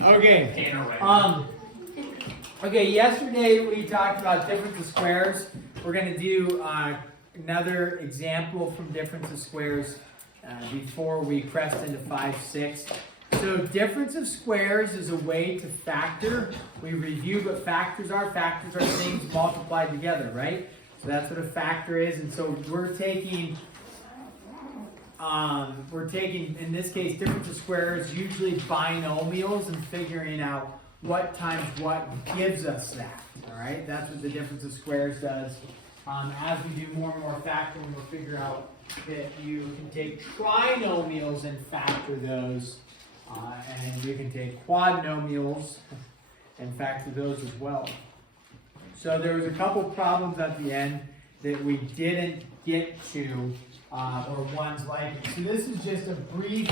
Okay. Okay. Yesterday we talked about difference of squares. We're going to do another example from difference of squares before we crest into 5-6. So difference of squares is a way to factor. We reviewed what factors are. Factors are things multiplied together, right? So that's what a factor is. And so we're taking in this case difference of squares, usually binomials, and figuring out what times what gives us that. All right, that's what the difference of squares does. As we do more and more factoring, we'll figure out that you can take trinomials and factor those, and you can take quadnomials and factor those as well. So there was a couple problems at the end that we didn't get to, or ones like it. So this is just a brief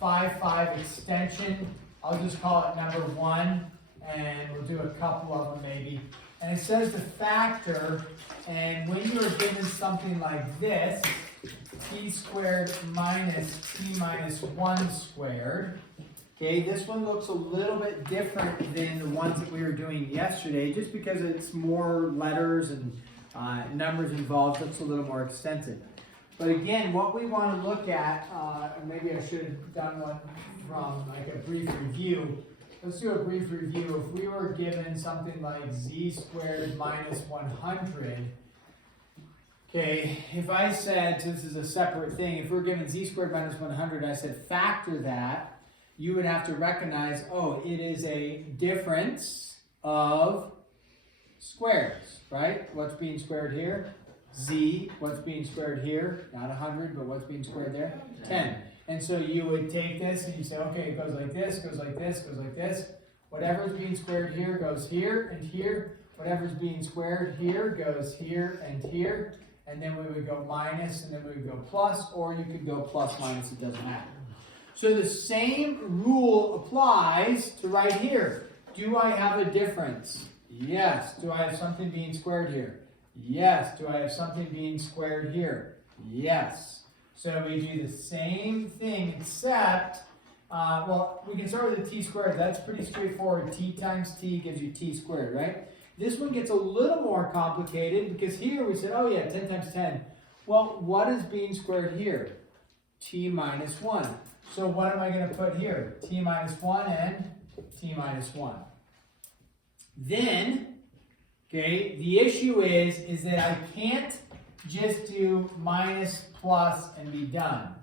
5-5 extension. I'll just call it number 1, and we'll do a couple of them maybe. And it says to factor, and when you are given something like this, t squared minus t minus 1 squared. Okay, this one looks a little bit different than the ones that we were doing yesterday, just because it's more letters and numbers involved. Looks a little more extensive. But again, what we want to look at, and maybe I should have done one from like a brief review. Let's do a brief review. If we were given something like z squared minus 100, okay, if I said, so this is a separate thing, if we're given z squared minus 100, I said factor that, you would have to recognize, oh, it is a difference of squares, right? What's being squared here? Z. What's being squared here? Not 100, but what's being squared there? 10. And so you would take this and you say, okay, it goes like this, goes like this, goes like this. Whatever's being squared here goes here and here. Whatever's being squared here goes here and here. And then we would go minus, and then we would go plus, or you could go plus minus, it doesn't matter. So the same rule applies to right here. Do I have a difference? Yes. Do I have something being squared here? Yes. Do I have something being squared here? Yes. So we do the same thing, except, well, we can start with a t squared. That's pretty straightforward. T times t gives you t squared, right? This one gets a little more complicated because here we said, oh yeah, 10 times 10. Well, what is being squared here? T minus 1. So what am I going to put here? T minus 1 and t minus 1. Then, okay, the issue is that I can't just do minus plus and be done.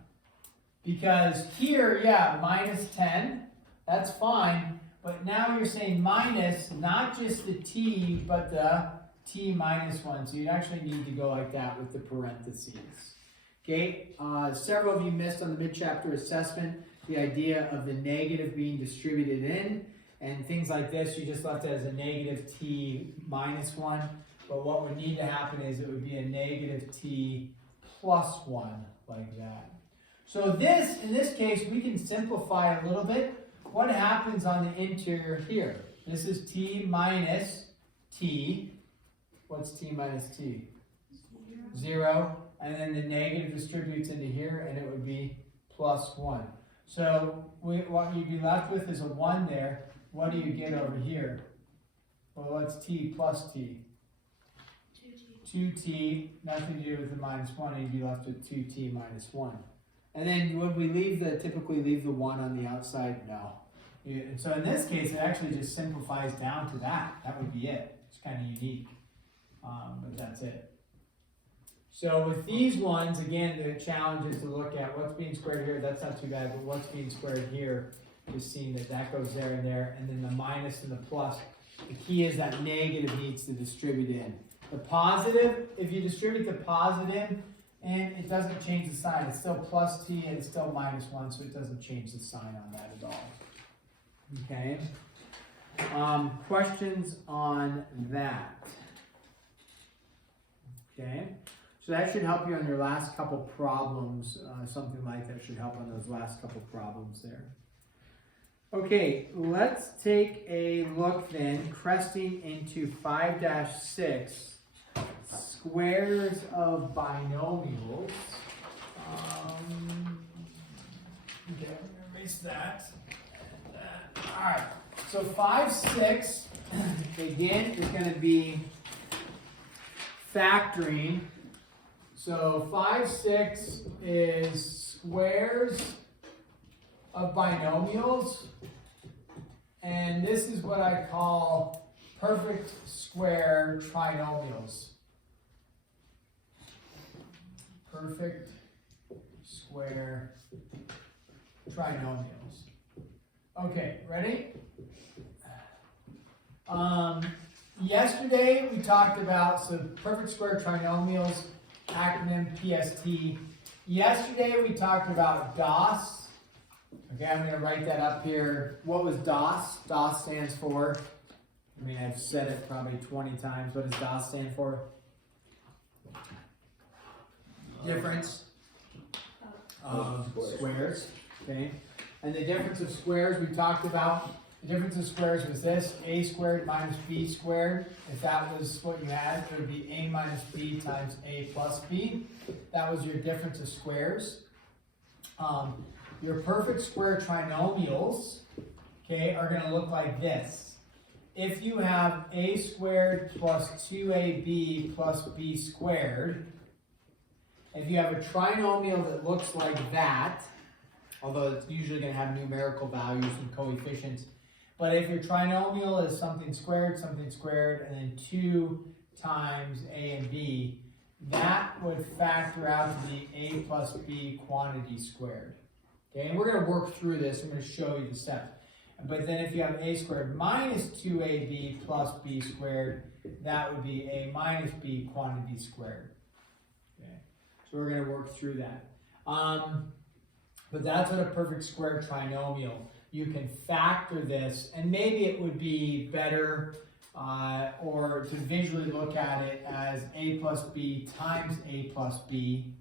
Because here, yeah, minus 10, that's fine. But now you're saying minus, not just the t, but the t minus 1. So you'd actually need to go like that with the parentheses. Okay, several of you missed on the mid-chapter assessment the idea of the negative being distributed in, and things like this, you just left it as a negative t minus 1, but what would need to happen is it would be a negative t plus 1, like that. So this, in this case, we can simplify a little bit. What happens on the interior here? This is t minus t. What's t minus t? 0. And then the negative distributes into here, and it would be plus 1. So what you'd be left with is a 1 there. What do you get over here? Well, what's t plus t? 2t, nothing to do with the minus 1, and you'd be left with 2t minus 1. And then would we typically leave the 1 on the outside? No. And so in this case, it actually just simplifies down to that. That would be it. It's kind of unique, but that's it. So with these ones, again, the challenge is to look at what's being squared here. That's not too bad, but what's being squared here, just seeing that goes there and there, and then the minus and the plus. The key is that negative needs to distribute in. The positive, if you distribute the positive, and it doesn't change the sign. It's still plus t and it's still minus 1, so it doesn't change the sign on that at all. Okay. Questions on that? Okay. So that should help you on your last couple problems. Something like that should help on those last couple problems there. Okay, let's take a look then, cresting into 5-6, squares of binomials. Okay, I'm going to erase that. And that. Alright, so 5, 6, again, is going to be factoring. So 5, 6 is squares of binomials. And this is what I call perfect square trinomials. Perfect square trinomials. Okay, ready? Yesterday we talked about some perfect square trinomials, acronym PST. Yesterday we talked about DOS. Okay, I'm going to write that up here. What was DOS? DOS stands for, I mean, I've said it probably 20 times. What does DOS stand for? Difference of squares. Okay, and the difference of squares we talked about. The difference of squares was this: a squared minus b squared. If that was what you had, it would be a minus b times a plus b. That was your difference of squares. Your perfect square trinomials, okay, are going to look like this. If you have a squared plus 2ab plus b squared, if you have a trinomial that looks like that, although it's usually going to have numerical values and coefficients, but if your trinomial is something squared, and then 2 times a and b, that would factor out to be a plus b quantity squared. Okay, and we're going to work through this. I'm going to show you the steps. But then if you have a squared minus 2ab plus b squared, that would be a minus b quantity squared. Okay, so we're going to work through that. But that's what a perfect square trinomial. You can factor this, and maybe it would be better or to visually look at it as a plus b times a plus b,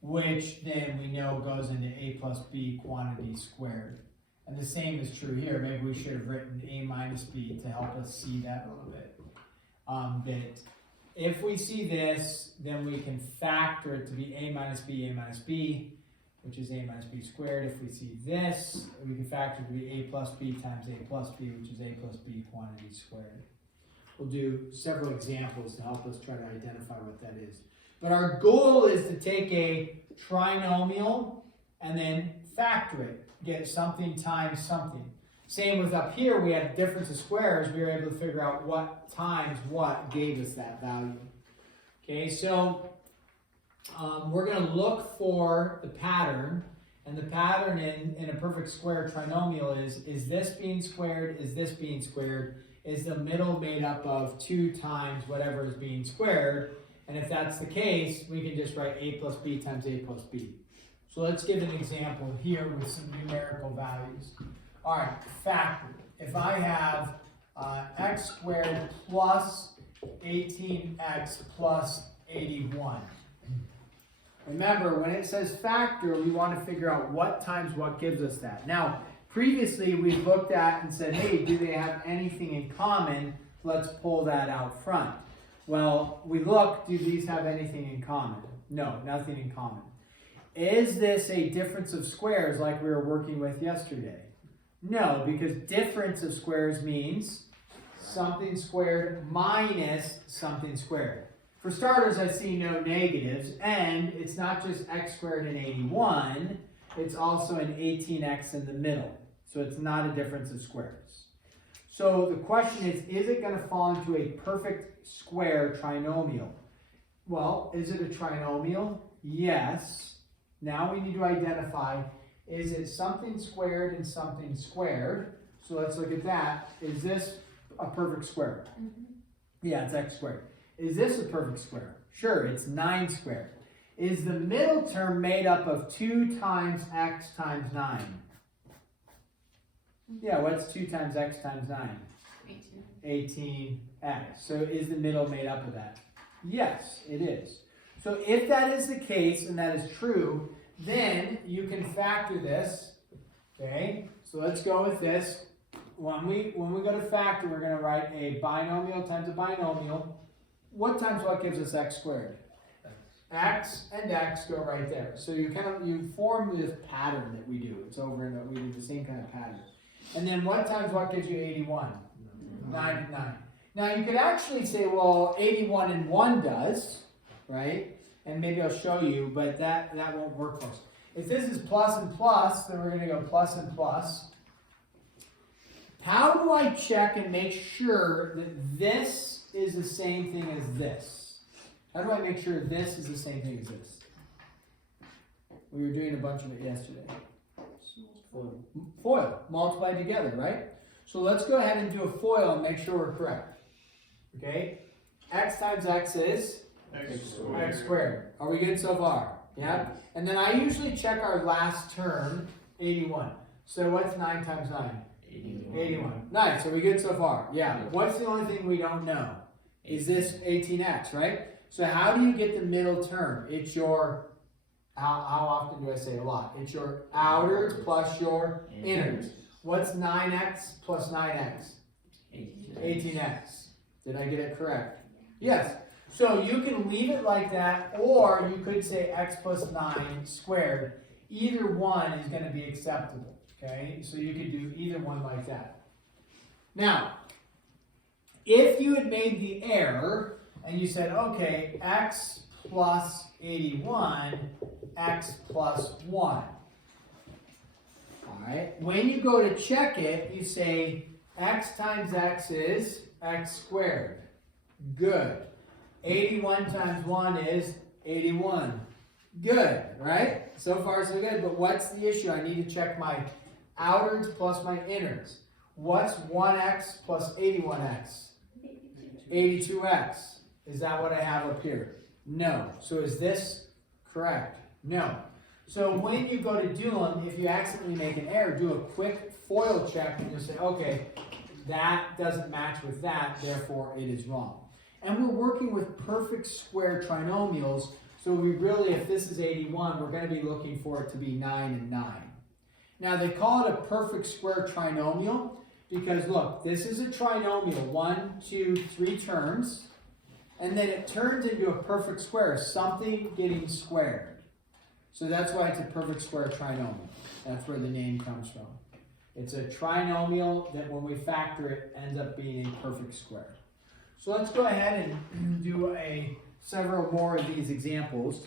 which then we know goes into a plus b quantity squared. And the same is true here. Maybe we should have written a minus b to help us see that a little bit. But if we see this, then we can factor it to be a minus b, which is a minus b squared. If we see this, we can factor it to be a plus b times a plus b, which is a plus b quantity squared. We'll do several examples to help us try to identify what that is. But our goal is to take a trinomial and then factor it. Get something times something. Same with up here, we had difference of squares. We were able to figure out what times what gave us that value. Okay, so we're going to look for the pattern. And the pattern in a perfect square trinomial is this being squared, is this being squared, is the middle made up of 2 times whatever is being squared. And if that's the case, we can just write a plus b times a plus b. So let's give an example here with some numerical values. All right, factor. If I have x squared plus 18x plus 81. Remember, when it says factor, we want to figure out what times what gives us that. Now, previously we looked at and said, hey, do they have anything in common? Let's pull that out front. Well, we look, do these have anything in common? No, nothing in common. Is this a difference of squares like we were working with yesterday? No, because difference of squares means something squared minus something squared. For starters, I see no negatives, and it's not just x squared and 81, it's also an 18x in the middle. So it's not a difference of squares. So the question is it going to fall into a perfect square trinomial? Well, is it a trinomial? Yes. Now we need to identify, is it something squared and something squared? So let's look at that. Is this a perfect square? Mm-hmm. Yeah, it's x squared. Is this a perfect square? Sure, it's 9 squared. Is the middle term made up of 2 times x times 9? Yeah, what's 2 times x times 9? 18. 18x. So is the middle made up of that? Yes, it is. So if that is the case, and that is true, then you can factor this. Okay, so let's go with this. When we go to factor, we're going to write a binomial times a binomial. What times what gives us x squared? X and x go right there. So you form this pattern that we do. It's over and we do the same kind of pattern. And then what times what gives you 81? 9 and 9. Now you could actually say, well, 81 and 1 does, right? And maybe I'll show you, but that won't work for us. If this is plus and plus, then we're going to go plus and plus. How do I check and make sure that this is the same thing as this? How do I make sure this is the same thing as this? We were doing a bunch of it yesterday. Foil. Multiply together, right? So let's go ahead and do a FOIL and make sure we're correct. Okay? X times X is? X squared. Are we good so far? Yeah? And then I usually check our last term, 81. So what's 9 times 9? 81. Nice. Are we good so far? Yeah. What's the only thing we don't know? Is this 18x, right? So how do you get the middle term? It's your, how often do I say a lot? It's your outers plus your inners. What's 9x plus 9x? 18x. Did I get it correct? Yes. So you can leave it like that, or you could say x plus 9 squared. Either one is going to be acceptable. Okay, so you could do either one like that. Now, if you had made the error and you said, okay, x plus 81, x plus 1. All right, when you go to check it, you say x times x is x squared. Good. 81 times 1 is 81. Good, right? So far so good, but what's the issue? I need to check my outers plus my inners. What's 1x plus 81x? 82x. Is that what I have up here? No. So is this correct? No. So when you go to do them, if you accidentally make an error, do a quick FOIL check and you'll say, okay, that doesn't match with that, therefore it is wrong. And we're working with perfect square trinomials, so we really, if this is 81, we're going to be looking for it to be 9 and 9. Now, they call it a perfect square trinomial because, look, this is a trinomial, 1, 2, 3 terms, and then it turns into a perfect square, something getting squared. So that's why it's a perfect square trinomial. That's where the name comes from. It's a trinomial that when we factor it, ends up being a perfect square. So let's go ahead and do several more of these examples.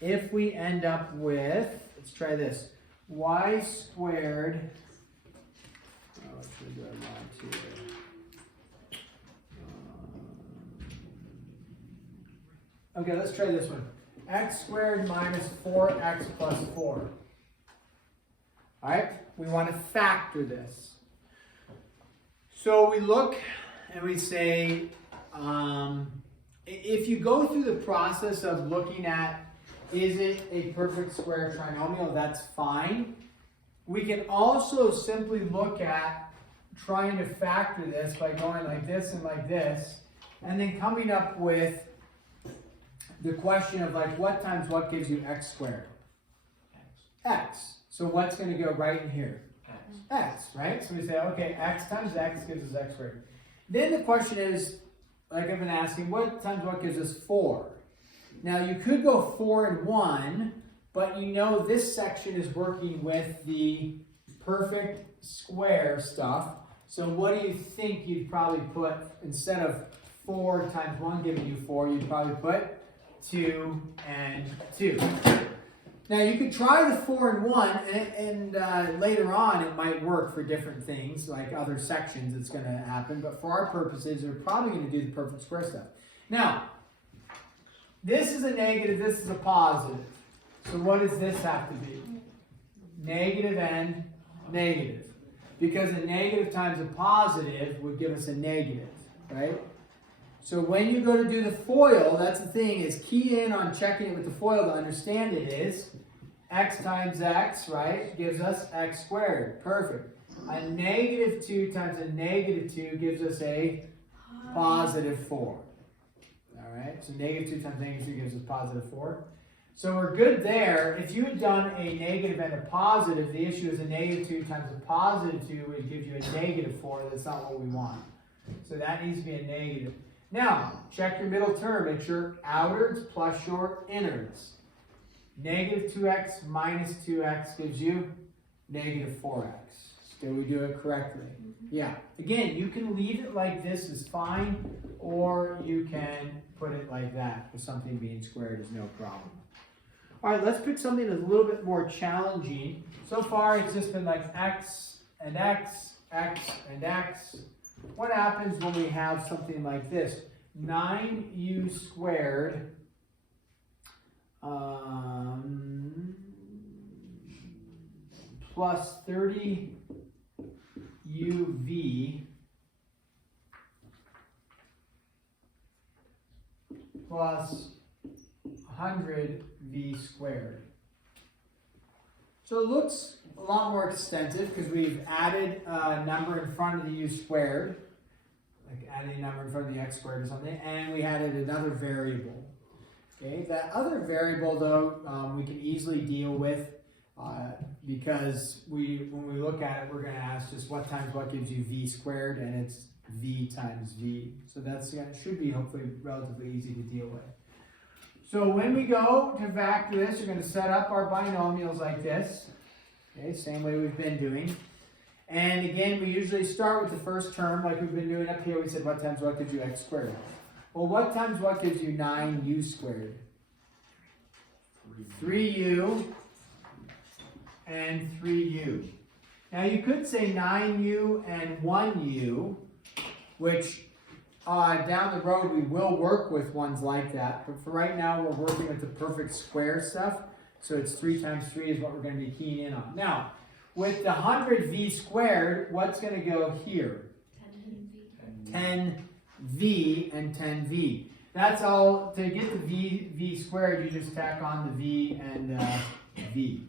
If we end up with, let's try this, y squared, what should we go on to? Okay, let's try this one. X squared minus 4x plus 4. All right, we want to factor this. So we look and we say, if you go through the process of looking at, is it a perfect square trinomial, that's fine. We can also simply look at trying to factor this by going like this and like this, and then coming up with the question of like what times what gives you x squared? X. So what's going to go right in here? X, right? So we say, okay, x times x gives us x squared. Then the question is, like I've been asking, what times what gives us 4? Now you could go 4 and 1, but you know this section is working with the perfect square stuff. So what do you think you'd probably put, instead of 4 times 1 giving you 4, you'd probably put 2 and 2. Now you could try the 4 and 1, and later on it might work for different things, like other sections it's going to happen, but for our purposes, we're probably going to do the perfect square stuff. Now, this is a negative, this is a positive. So what does this have to be? Negative and negative. Because a negative times a positive would give us a negative, right? So when you go to do the FOIL, that's the thing, is key in on checking it with the FOIL to understand it is x times x, right, gives us x squared. Perfect. A negative 2 times a negative 2 gives us a positive 4. All right, so negative 2 times negative 2 gives us positive 4. So we're good there. If you had done a negative and a positive, the issue is a negative 2 times a positive 2 would give you a negative 4. That's not what we want. So that needs to be a negative. Now, check your middle term. It's your outers plus your innards. Negative 2x minus 2x gives you negative 4x. Did we do it correctly? Yeah. Again, you can leave it like this is fine, or you can put it like that with something being squared is no problem. All right, let's pick something that's a little bit more challenging. So far, it's just been like x and x, x and x. What happens when we have something like this? 9u squared plus 30uv plus 100v squared. So it looks a lot more extensive because we've added a number in front of the u squared, like adding a number in front of the x squared or something, and we added another variable. Okay, that other variable though we can easily deal with because when we look at it, we're going to ask just what times what gives you v squared, and it's v times v. So that's should be hopefully relatively easy to deal with. So when we go to factor this, we're going to set up our binomials like this. Okay, same way we've been doing. And again, we usually start with the first term like we've been doing up here. We said what times what gives you x squared. Well, what times what gives you 9u squared? 3u and 3u. Now you could say 9u and 1u, which down the road we will work with ones like that. But for right now, we're working with the perfect square stuff. So it's 3 times 3 is what we're going to be keying in on. Now, with the 100v squared, what's going to go here? 10v and 10v. That's all. To get the v squared, you just tack on the v and v.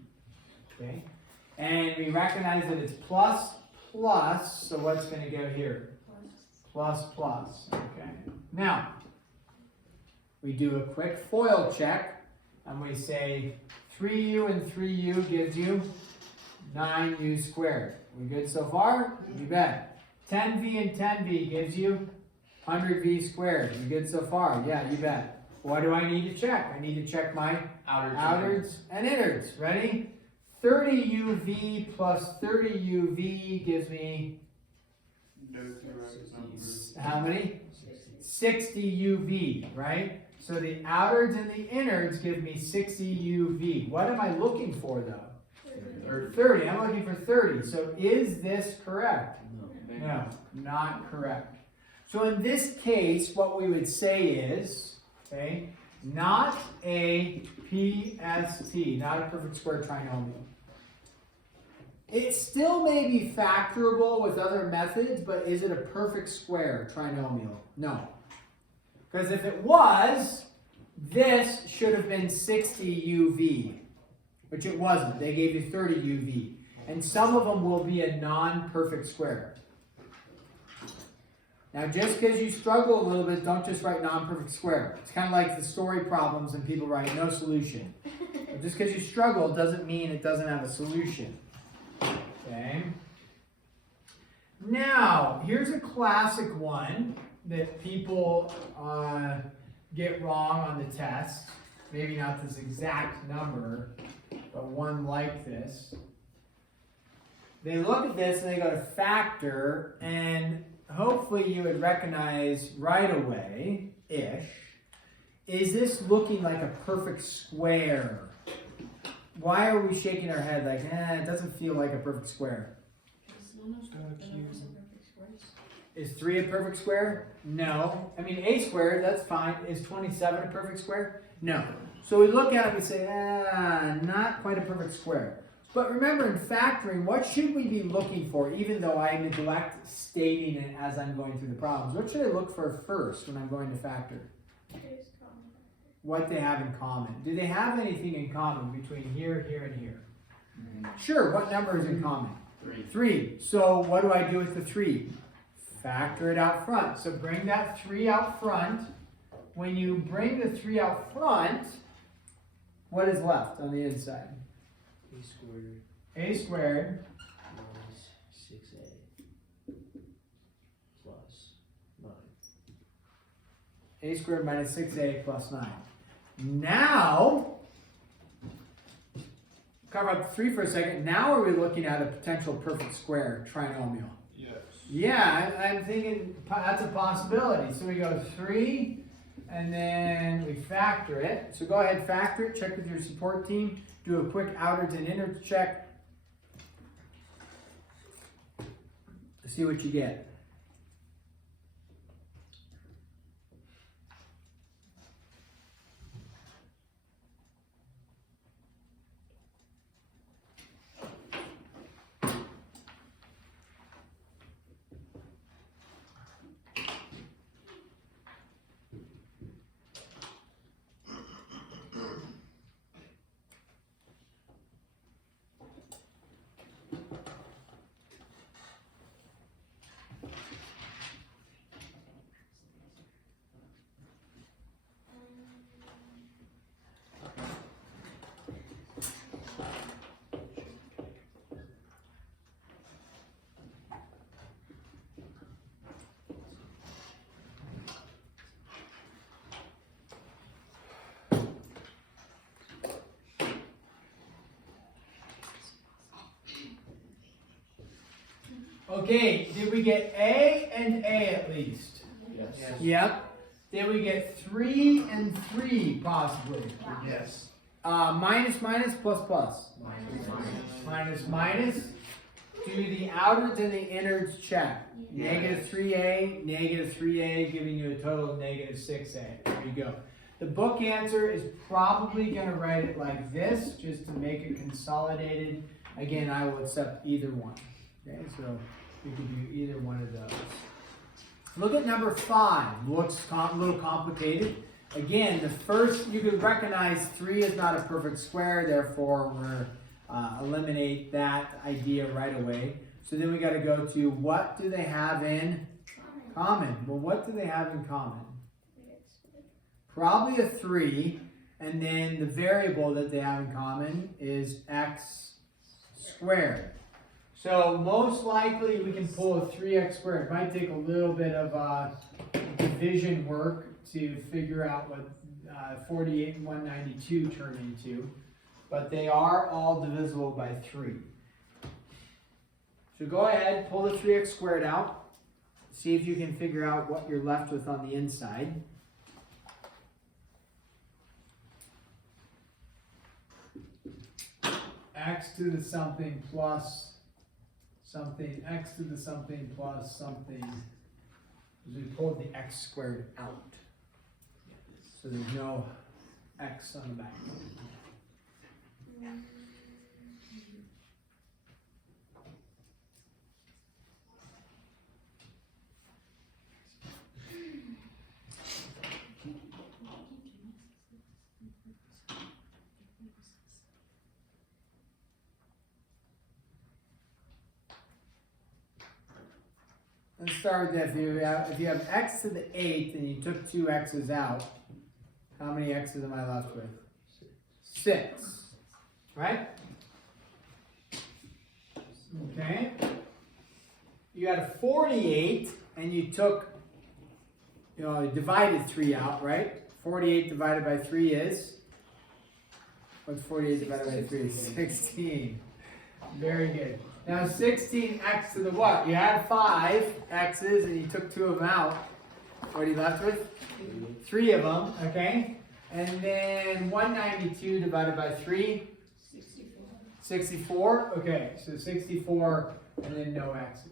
Okay? And we recognize that it's plus, plus, so what's going to go here? Plus, plus. Okay. Now, we do a quick FOIL check, and we say 3u and 3u gives you 9u squared. We good so far? You bet. 10v and 10v gives you 100v squared. You good so far? Yeah, you bet. What do I need to check? I need to check my outwards and innards. Ready? 30uv plus 30uv gives me how many? 60uv, right? So the outwards and the innards give me 60uv. What am I looking for though? 30. I'm looking for 30. So is this correct? No, not correct. So in this case, what we would say is, okay, not a PST, not a perfect square trinomial. It still may be factorable with other methods, but is it a perfect square trinomial? No. Because if it was, this should have been 60uv, which it wasn't. They gave you 30uv. And some of them will be a non-perfect square. Now, just because you struggle a little bit, don't just write non-perfect square. It's kind of like the story problems and people write no solution. But just because you struggle doesn't mean it doesn't have a solution. Okay. Now, here's a classic one that people get wrong on the test. Maybe not this exact number, but one like this. They look at this and they go to factor, and hopefully you would recognize right away-ish. Is this looking like a perfect square? Why are we shaking our head like, it doesn't feel like a perfect square? Is 3 a perfect square? No. I mean, a squared, that's fine. Is 27 a perfect square? No. So we look at it and we say, not quite a perfect square. But remember, in factoring, what should we be looking for, even though I neglect stating it as I'm going through the problems? What should I look for first when I'm going to factor? What they have in common. Do they have anything in common between here, here, and here? Sure, what number is in common? 3. So what do I do with the 3? Factor it out front. So bring that 3 out front. When you bring the 3 out front, what is left on the inside? A squared minus 6a plus 9. A squared minus 6a plus 9. Now, cover up 3 for a second. Now are we looking at a potential perfect square trinomial? Yes. Yeah, I'm thinking that's a possibility. So we go 3, and then we factor it. So go ahead, factor it, check with your support team, do a quick outwards and innards check. See what you get. Okay, did we get A and A at least? Yes. Yep. Did we get 3 and 3 possibly? Yes. Minus, minus, plus, plus. Minus, minus. Do the outwards and the innards check. Negative 3A, giving you a total of negative 6A. There you go. The book answer is probably going to write it like this, just to make it consolidated. Again, I will accept either one. Okay, so we can do either one of those. Look at number 5. Looks a little complicated. Again, the first, you can recognize 3 is not a perfect square, therefore we're eliminate that idea right away. So then we got to go to, what do they have in common? Well, what do they have in common? Probably a 3, and then the variable that they have in common is x squared. So most likely we can pull a 3x squared. It might take a little bit of division work to figure out what 48 and 192 turn into, but they are all divisible by 3. So go ahead, pull the 3x squared out. See if you can figure out what you're left with on the inside. X to the something plus something, x to the something plus something. We pulled the x squared out. So there's no x on the back. Let's start with that. If you have x to the 8th and you took 2 x's out, how many x's am I left with? 6. Right? Okay. You had a 48 and you took, divided 3 out, right? 48 divided by 3 is? What's 48 divided by 3? 16. Very good. Now 16x to the what? You had 5 x's and you took 2 of them out. What are you left with? 3 of them, okay? And then 192 divided by 3? 64. Okay, so 64 and then no x's.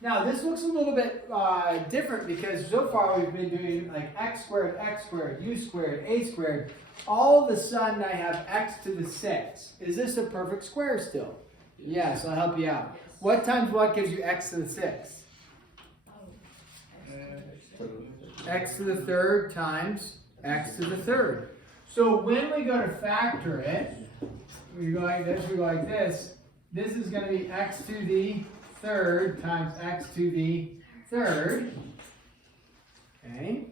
Now this looks a little bit different because so far we've been doing like x squared, u squared, a squared. All of a sudden I have x to the 6. Is this a perfect square still? Yes, I'll help you out. What times what gives you x to the 6? X to the 3rd times x to the 3rd. So when we go to factor it, we go like this, we go like this. This is going to be x to the 3rd times x to the 3rd. Okay.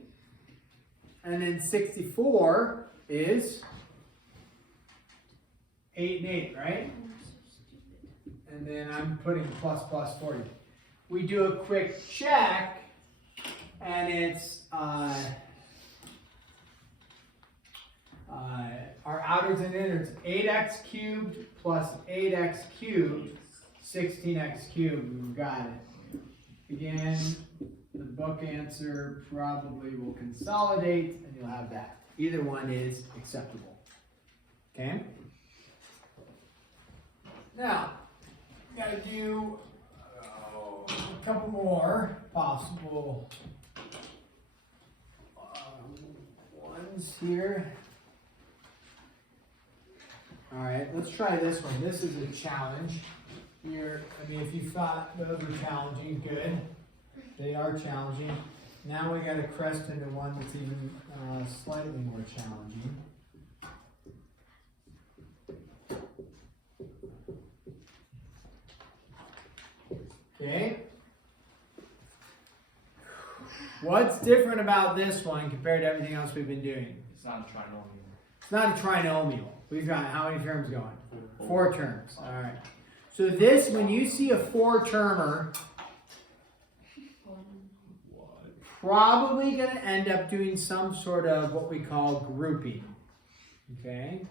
And then 64 is 8 and 8, right? And then I'm putting plus plus 40. We do a quick check, and it's, our outers and inners, 8x cubed plus 8x cubed, 16x cubed. We've got it. Again, the book answer probably will consolidate, and you'll have that. Either one is acceptable. Okay? Now, we got to do a couple more possible ones here. All right, let's try this one. This is a challenge. Here, I mean, if you thought those were challenging, good. They are challenging. Now we got to crest into one that's even slightly more challenging. Okay. What's different about this one compared to everything else we've been doing? It's not a trinomial. It's not a trinomial. We've got how many terms going? 4 terms. All right. So this, when you see a 4-termer, probably going to end up doing some sort of what we call grouping. Okay?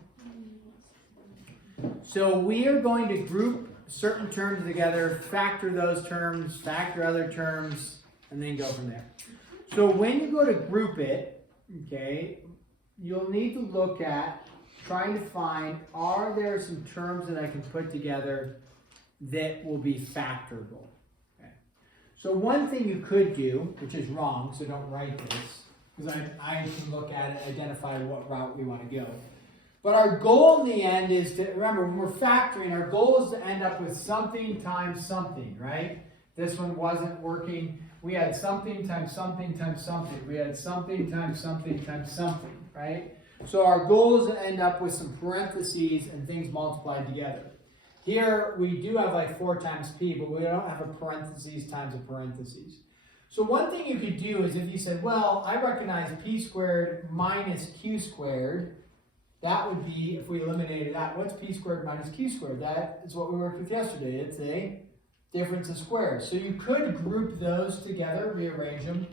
So we are going to group certain terms together, factor those terms, factor other terms, and then go from there. So when you go to group it, okay, you'll need to look at trying to find, are there some terms that I can put together that will be factorable? Okay. So one thing you could do, which is wrong, so don't write this, because I can look at it, identify what route we want to go. But our goal in the end is to, remember, when we're factoring, our goal is to end up with something times something, right? This one wasn't working. We had something times something times something. We had something times something times something, right? So our goal is to end up with some parentheses and things multiplied together. Here, we do have like 4 times p, but we don't have a parentheses times a parentheses. So one thing you could do is if you said, well, I recognize p squared minus q squared, that would be, if we eliminated that, what's p squared minus q squared? That is what we worked with yesterday. It's a difference of squares. So you could group those together, rearrange them.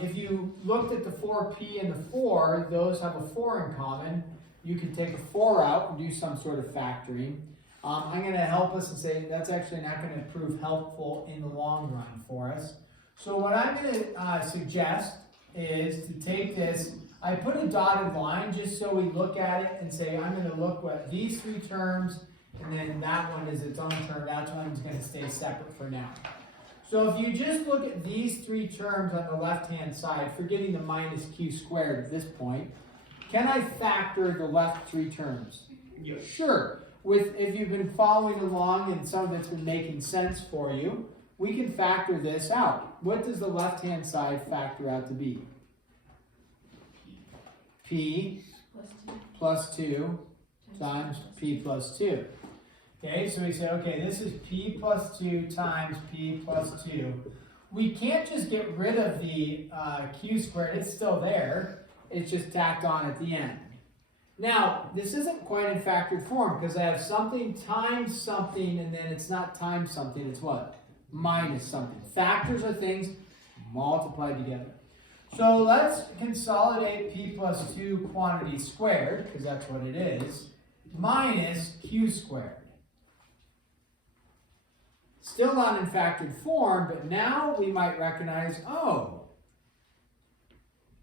If you looked at the 4p and the 4, those have a 4 in common. You could take a 4 out and do some sort of factoring. I'm going to help us and say that's actually not going to prove helpful in the long run for us. So what I'm going to suggest is to take this. I put a dotted line just so we look at it and say I'm going to look at these 3 terms, and then that one is its own term. That one's going to stay separate for now. So if you just look at these 3 terms on the left-hand side, forgetting the minus q squared at this point, can I factor the left 3 terms? Yes. Sure. If you've been following along and some of it's been making sense for you, we can factor this out. What does the left-hand side factor out to be? P plus 2 times p plus 2. Okay, so we say, okay, this is p plus 2 times p plus 2. We can't just get rid of the q squared. It's still there. It's just tacked on at the end. Now, this isn't quite in factored form because I have something times something, and then it's not times something. It's what? Minus something. Factors are things multiplied together. So let's consolidate p plus 2 quantity squared, because that's what it is, minus q squared. Still not in factored form, but now we might recognize, oh,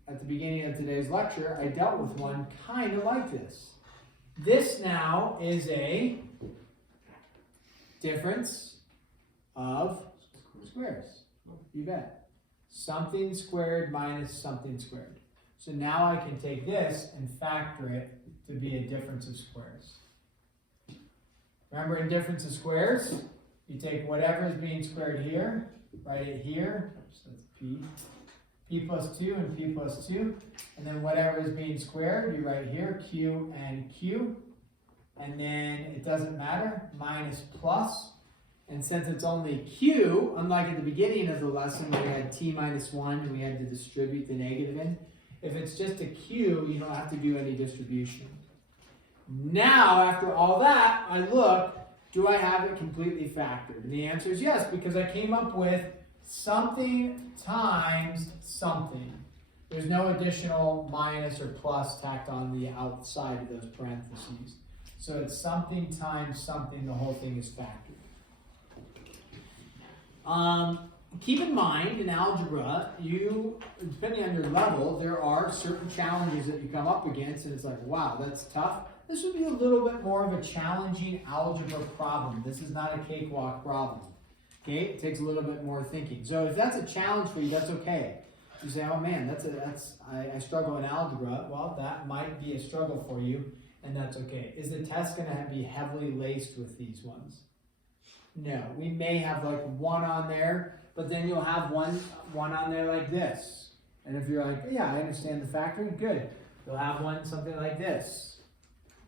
at the beginning of today's lecture, I dealt with one kind of like this. This now is a difference of squares. You bet. Something squared minus something squared. So now I can take this and factor it to be a difference of squares. Remember, in difference of squares, you take whatever is being squared here, write it here, so that's p plus 2 and p plus 2, and then whatever is being squared, you write here, q and q, and then it doesn't matter, minus plus, and since it's only q, unlike at the beginning of the lesson where we had t minus 1 and we had to distribute the negative in, if it's just a q, you don't have to do any distribution. Now, after all that, I look, do I have it completely factored? And the answer is yes, because I came up with something times something. There's no additional minus or plus tacked on the outside of those parentheses. So it's something times something, the whole thing is factored. Keep in mind, in algebra, depending on your level, there are certain challenges that you come up against, and it's like, wow, that's tough. This would be a little bit more of a challenging algebra problem. This is not a cakewalk problem. Okay, it takes a little bit more thinking. So if that's a challenge for you, that's okay. You say, oh man, I struggle in algebra. Well, that might be a struggle for you, and that's okay. Is the test going to be heavily laced with these ones? No, we may have like one on there, but then you'll have one on there like this. And if you're like, yeah, I understand the factoring, good. You'll have one something like this,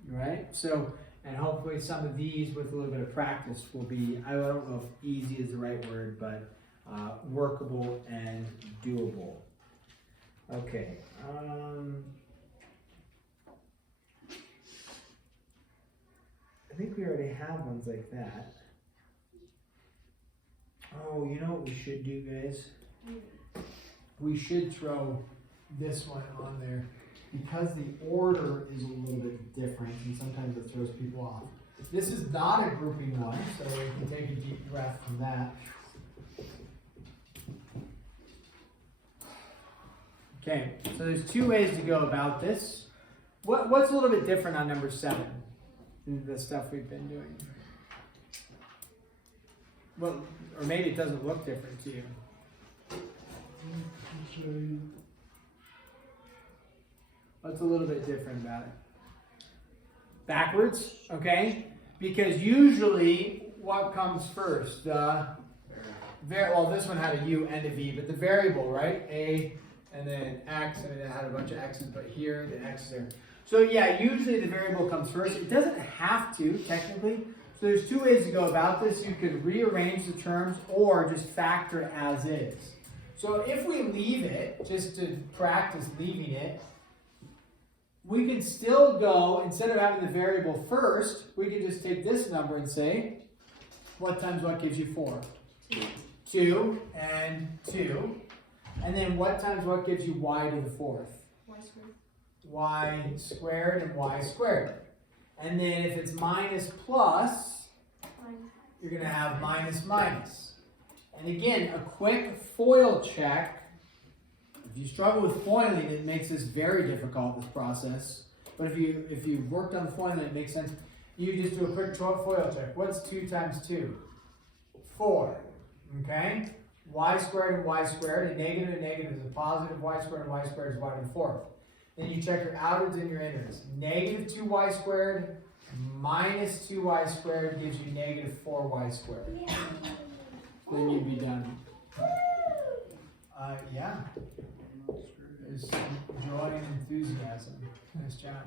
right? So, and hopefully some of these with a little bit of practice will be, I don't know if easy is the right word, but workable and doable. Okay. I think we already have ones like that. Oh, you know what we should do, guys? We should throw this one on there because the order is a little bit different and sometimes it throws people off. This is not a grouping one, so we can take a deep breath from that. Okay, so there's two ways to go about this. What's a little bit different on number 7 than the stuff we've been doing? Well, or maybe it doesn't look different to you. What's a little bit different about it? Backwards, okay? Because usually, what comes first? Well, this one had a U and a V, but the variable, right? A, and then X, and it had a bunch of X's, but here, the X is there. So yeah, usually the variable comes first. It doesn't have to, technically. So there's two ways to go about this. You could rearrange the terms or just factor it as is. So if we leave it, just to practice leaving it, we can still go, instead of having the variable first, we can just take this number and say, what times what gives you 4? 2 and 2. And then what times what gives you y to the 4th? Y squared. Y squared and y squared. And then if it's minus plus, you're going to have minus minus. And again, a quick FOIL check. If you struggle with foiling, it makes this very difficult, this process. But if you've worked on foiling, it makes sense. You just do a quick FOIL check. What's 2 times 2? 4. Okay? Y squared and y squared. A negative and negative is a positive. Y squared and y squared is y to the 4th. Then you check your outwards and your inwards. Negative 2y squared minus 2y squared gives you negative 4y squared. Yeah. Then you'd be done. Yeah. There's joy and enthusiasm. Nice job.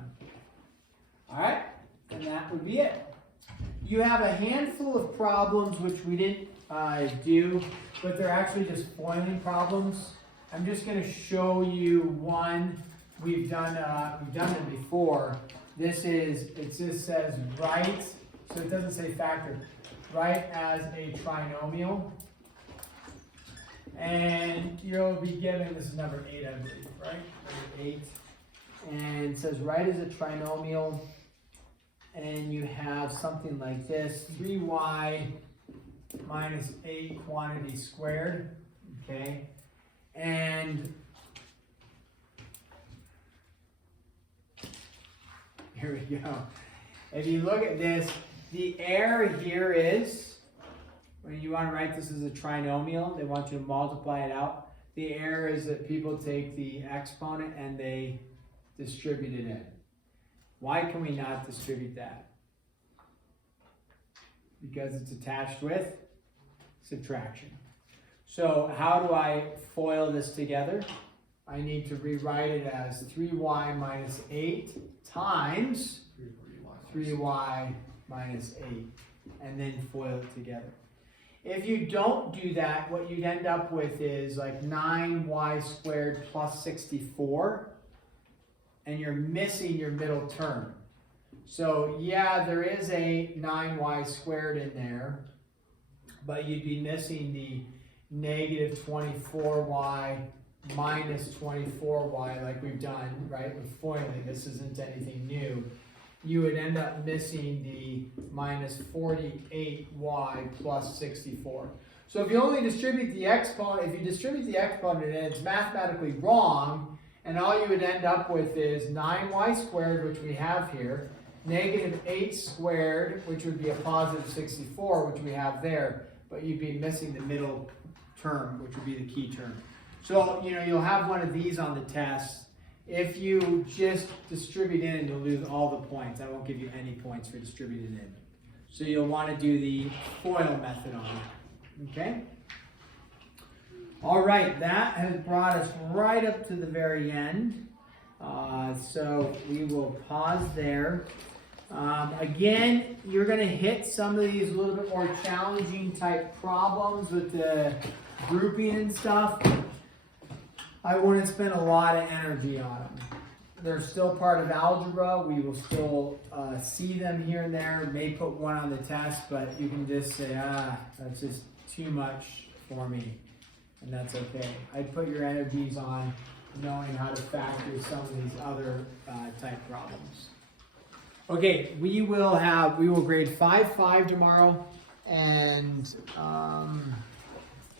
Alright, and that would be it. You have a handful of problems which we didn't do, but they're actually just foiling problems. I'm just going to show you one. We've done it before. It just says write, so it doesn't say factor. Write as a trinomial. And you'll be given, this is number 8, I believe, right? Number 8. And it says write as a trinomial. And you have something like this, 3y minus 8 quantity squared. Okay. And here we go. If you look at this, the error here is, when you want to write this as a trinomial, they want you to multiply it out. The error is that people take the exponent and they distribute it in. Why can we not distribute that? Because it's attached with subtraction. So how do I FOIL this together? I need to rewrite it as 3y minus 8 times 3y minus 8, and then FOIL it together. If you don't do that, what you'd end up with is like 9y squared plus 64, and you're missing your middle term. So yeah, there is a 9y squared in there, but you'd be missing the negative 24y minus 24y like we've done, right, with foiling, this isn't anything new, you would end up missing the minus 48y plus 64. So if you only distribute the exponent, if you distribute the exponent and it's mathematically wrong, and all you would end up with is 9y squared, which we have here, negative 8 squared, which would be a positive 64, which we have there, but you'd be missing the middle term, which would be the key term. So, you know, you'll have one of these on the test. If you just distribute in, you'll lose all the points. I won't give you any points for distributing in. So you'll want to do the FOIL method on it. Okay? All right, that has brought us right up to the very end. So we will pause there. Again, you're going to hit some of these a little bit more challenging type problems with the grouping and stuff. I wouldn't spend a lot of energy on them. They're still part of algebra. We will still see them here and there. May put one on the test, but you can just say, that's just too much for me. And that's okay. I'd put your energies on knowing how to factor some of these other type problems. Okay, we will grade 5-5 tomorrow, and